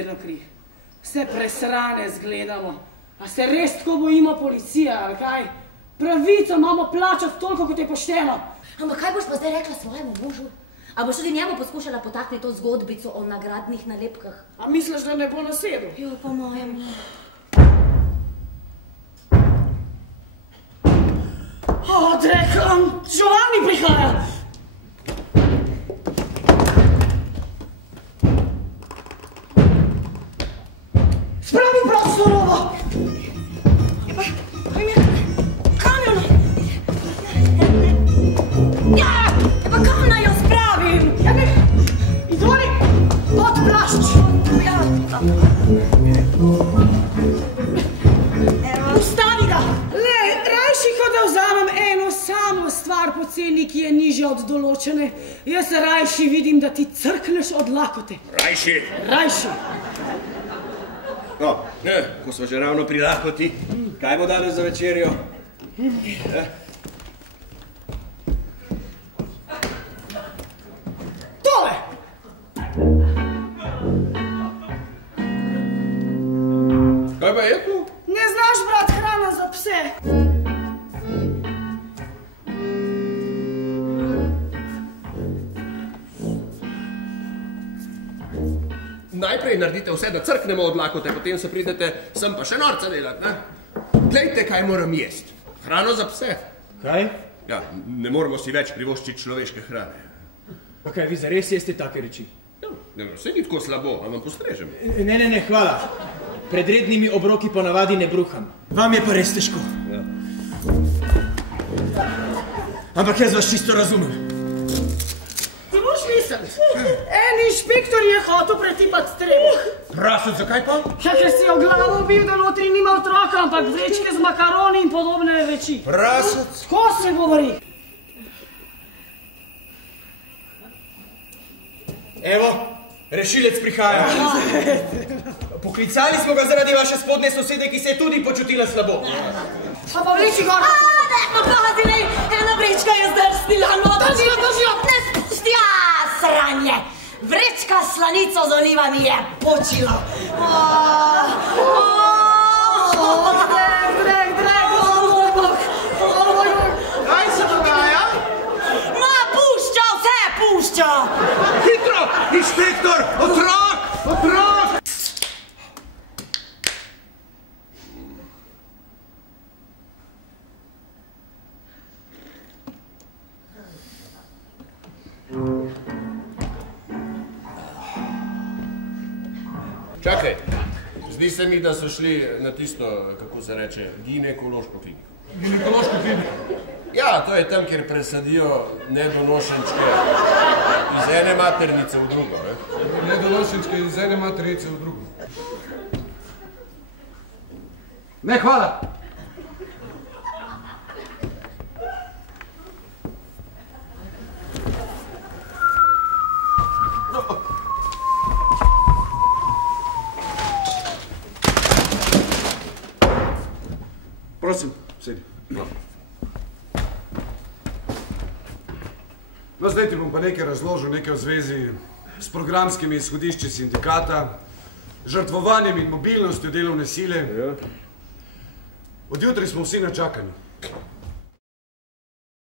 zmerno kri. Vse presrane zgledamo. A se res tako bojimo policije, ali kaj? Pravico imamo plačati toliko, kot je pošteno. Ampak kaj boš pa zdaj rekla svojemu možu? A boš tudi njemu poskušala potakniti to zgodbico o nagradnih nalepkah? A misliš, da ne bo nasedel? Jo, po mojem. Odrekam, Giovanni prihaja! Spravi prostorovo! Kam naj jo spravim? Izvoli, pod plašč! Ustavi ga! Rajši, kot da vzamem eno samo stvar poceni, ki je nižja od določene, jaz rajši vidim, da ti crkneš od lakote. Rajši! Rajši! No, ko smo že ravno pri lakoti, kaj bo danes za večerjo? Tole! Kaj pa je tu? Ne znaš, brat, hrana za pse. Najprej naredite vse, da crknemo od lakote, potem se pridete sem pa še norca delati, ne? Glejte, kaj moram jesti. Hrano za pse. Kaj? Ja, ne moramo si več privoščiti človeške hrane. Pa kaj, vi zares jeste take reči? Ja, vse ni tako slabo, a vam postrežem. Ne, hvala. Pred rednimi obroki ponavadi ne bruham. Vam je pa res težko. Ja. Ampak jaz vas čisto razumem. Ti boš misliti, en inšpektor je hotel pretipati trebuh. Prasut, zakaj pa? Ja, ker si jo glavo bil, da notri nima otroka, ampak vrečke z makaroni in podobne reči. Prasut? Ko se govori? Evo, rešilec prihaja. Poklicali smo ga zaradi vaše spodnje sosede, ki se je tudi počutila slabo. Pa vleči gor. Ne, pa pazi, ne, ena vrečka je zdrsnila noter. Držijo! Ne spusti, sranje. Vrečka s slanico z olivami je počila. Drek, Kaj se dogaja? Ma, pušča, vse pušča. Hitro! Inšpektor! Otrok! Čakaj, zdi se mi, da so šli na tisto, kako se reče, ginekološko kliniko. Ginekološko kliniko? Ja, to je tam, kjer presadijo nedonošenčke iz ene maternice v drugo, ne? Nedonošenčke iz ene maternice v drugo. Ne, hvala! Prosim, sedi. No, zdaj ti bom pa nekaj razložil, nekaj v zvezi s programskimi izhodišči sindikata, žrtvovanjem in mobilnostjo delovne sile. Od jutri smo vsi na čakanju.